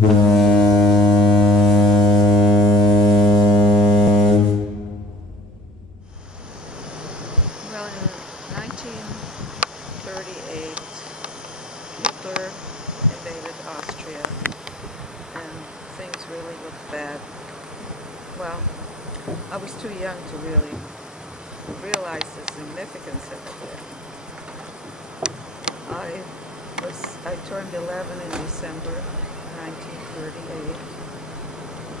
Well, in 1938, Hitler invaded Austria, and things really looked bad. Well, I was too young to really realize the significance of it. I turned 11 in December 1938,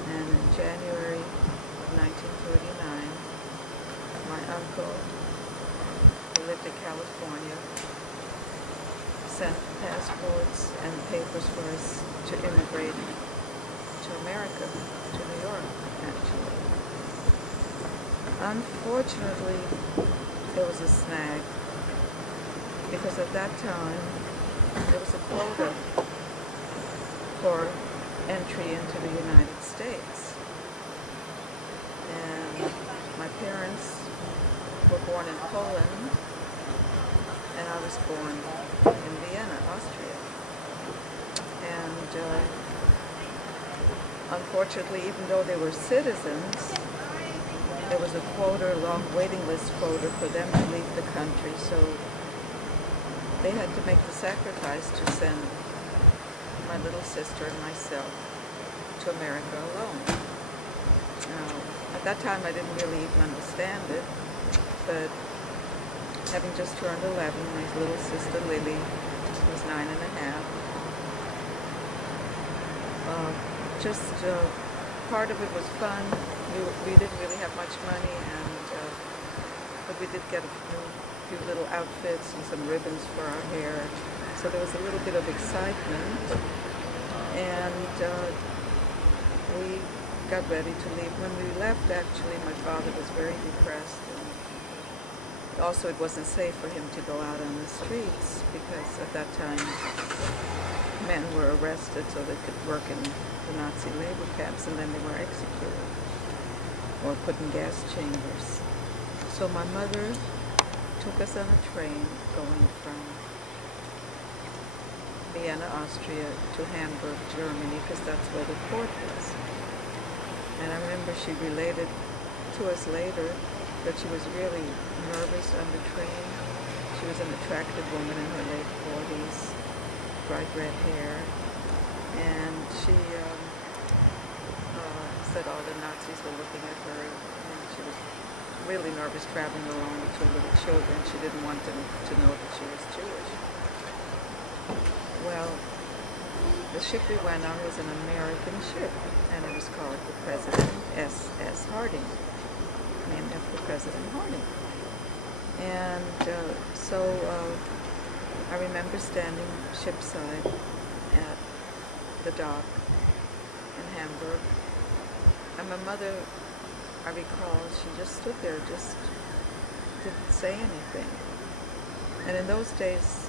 and in January of 1939, my uncle, who lived in California, sent passports and papers for us to immigrate to America, to New York, actually. Unfortunately, there was a snag, because at that time, there was a quota for entry into the United States. And my parents were born in Poland, and I was born in Vienna, Austria. And unfortunately, even though they were citizens, there was a quota, a long waiting list quota for them to leave the country, so they had to make the sacrifice to send my little sister and myself to America alone. Now, at that time I didn't really even understand it, but having just turned 11, my little sister Lily was 9 and a half. Part of it was fun. We didn't really have much money, but we did get a few little outfits and some ribbons for our hair. So there was a little bit of excitement, and we got ready to leave. When we left, actually, my father was very depressed, and also it wasn't safe for him to go out on the streets, because at that time men were arrested so they could work in the Nazi labor camps, and then they were executed or put in gas chambers. So my mother took us on a train going from Vienna, Austria to Hamburg, Germany, because that's where the port was. And I remember she related to us later that she was really nervous on the train. She was an attractive woman in her late 40s, bright red hair, and she said all the Nazis were looking at her, and she was really nervous traveling along with two little children. She didn't want them to know that she was Jewish. Well, the ship we went on was an American ship, and it was called the USS Harding, named after President Harding. And so I remember standing shipside at the dock in Hamburg, and my mother, I recall, she just stood there, just didn't say anything. And in those days,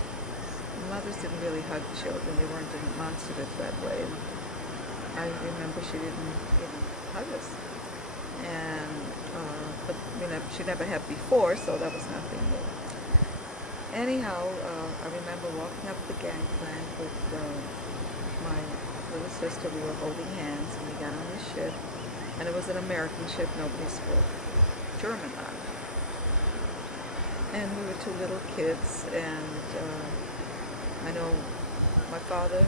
mothers didn't really hug children. They weren't demonstrative that way. And I remember she didn't even hug us. And but she never had before, so that was nothing new. Anyhow, I remember walking up the gangplank with my little sister. We were holding hands, and we got on the ship. And it was an American ship. Nobody spoke German on it. And we were two little kids, and I know my mother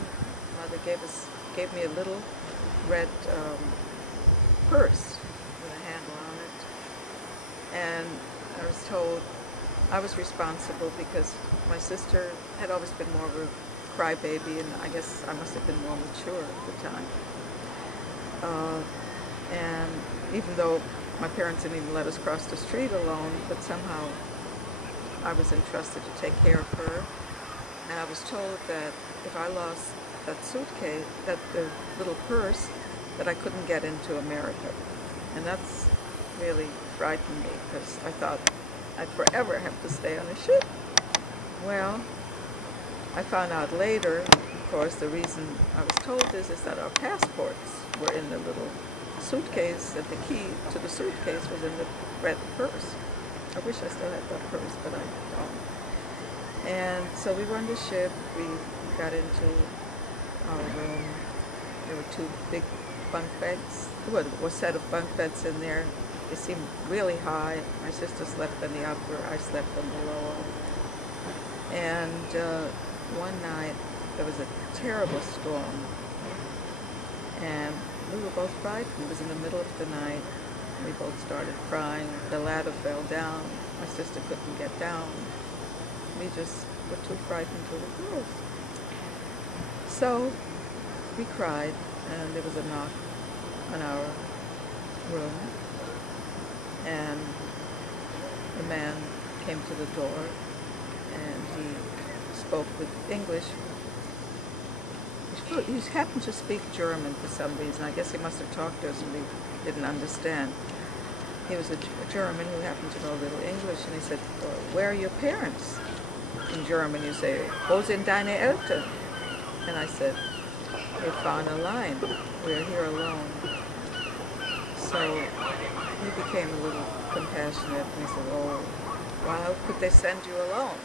gave me a little red purse with a handle on it. And I was told I was responsible because my sister had always been more of a crybaby, and I guess I must have been more mature at the time. And even though my parents didn't even let us cross the street alone, but somehow I was entrusted to take care of her. And I was told that if I lost that suitcase, that the little purse, that I couldn't get into America. And that's really frightened me, because I thought I'd forever have to stay on a ship. Well, I found out later, of course, the reason I was told this is that our passports were in the little suitcase, and the key to the suitcase was in the red purse. I wish I still had that purse, but I don't. And so we were on the ship. We got into our room. There were two big bunk beds, well, a set of bunk beds in there. They seemed really high. My sister slept on the upper, I slept on the lower. And one night there was a terrible storm, and we were both frightened. It was in the middle of the night. We both started crying. The ladder fell down. My sister couldn't get down. We just were too frightened little girls. So we cried, and there was a knock on our room, and the man came to the door, and he spoke with English. He happened to speak German for some reason. I guess he must have talked to us and we didn't understand. He was a German who happened to know a little English, and he said, well, where are your parents? In German you say, wo sind deine Eltern? And I said, wir fahren allein. We're here alone. So he became a little compassionate, and he said, oh, well, how could they send you alone?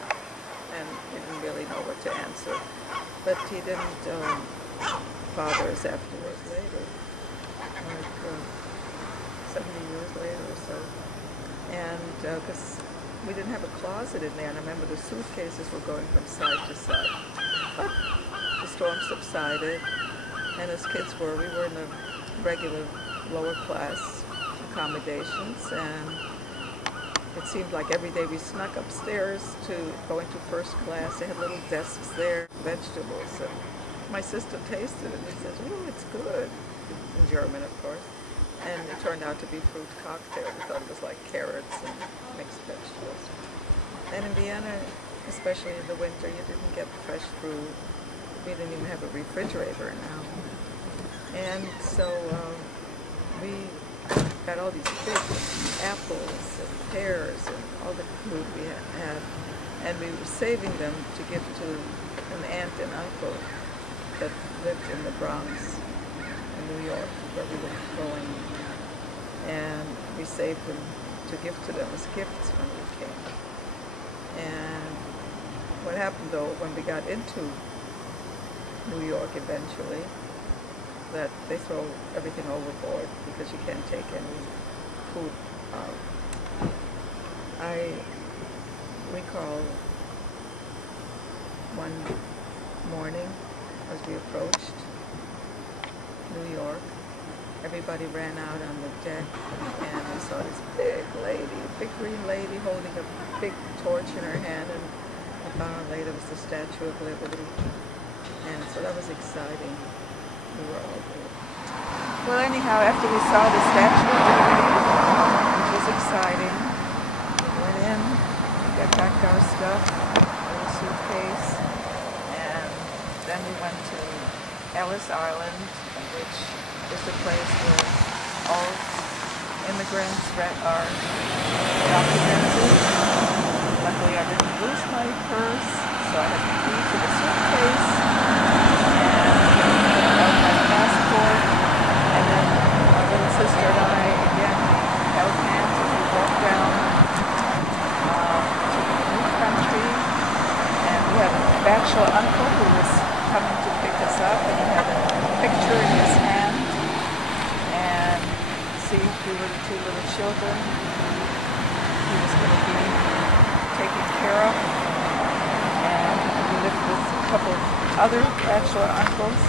And he didn't really know what to answer. But he didn't bother us afterwards later, like 70 years later or so. And because we didn't have a closet in there, and I remember the suitcases were going from side to side. But the storm subsided, and as kids we were in the regular lower class accommodations, and it seemed like every day we snuck upstairs to go into first class. They had little desks there, vegetables, and my sister tasted it and says, oh, it's good, in German, of course. And it turned out to be fruit cocktail. We thought it was like carrots and mixed vegetables. And in Vienna, especially in the winter, you didn't get fresh fruit. We didn't even have a refrigerator now. And so we got all these big apples and pears and all the food we had, and we were saving them to give to an aunt and uncle that lived in the Bronx in New York, where we were going, and we saved them to give to them as gifts when we came. And what happened though, when we got into New York eventually, that they throw everything overboard because you can't take any food out. I recall one morning as we approached New York, everybody ran out on the deck, and we saw this big lady, big green lady holding a big torch in her hand, and I found out later it was the Statue of Liberty. And so that was exciting. We were all there. Well, anyhow, after we saw the Statue of Liberty, which was exciting, we went in, we got back our stuff, a suitcase, and then we went to Ellis Island, which is the place where all immigrants are documented. Luckily, I didn't lose my purse, so I had the key to the suitcase, and then my little sister and I, again, held hands as we walked down to the new country, and we had a bachelor uncle who was coming to pick us up, and he had a picture in his hand, and see, we were the two little children he was going to be taken care of, and we lived with a couple of other bachelor uncles,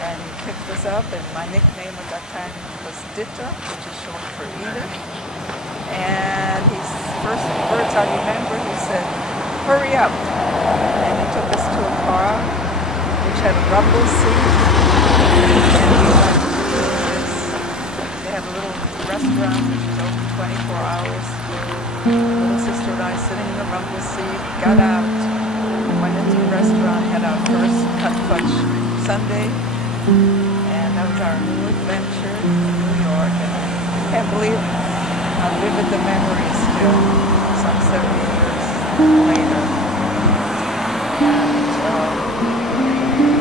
and he picked us up, and my nickname at that time was Ditta, which is short for Edith. And his first words I remember, he said, hurry up. And he took us to a car which had a rumble seat, and we went to this, they have a little restaurant which is open 24 hours. My little sister and I sitting in the rumble seat, got out, went into the restaurant, had our first cut fudge sundae. And that was our new adventure in New York, and I can't believe how vivid the memory is still, some 70 years later. And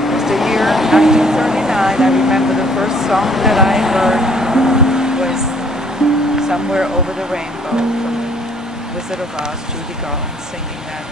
just a year, 1939, I remember the first song that I heard was Somewhere Over the Rainbow from Wizard of Oz, Judy Garland singing that.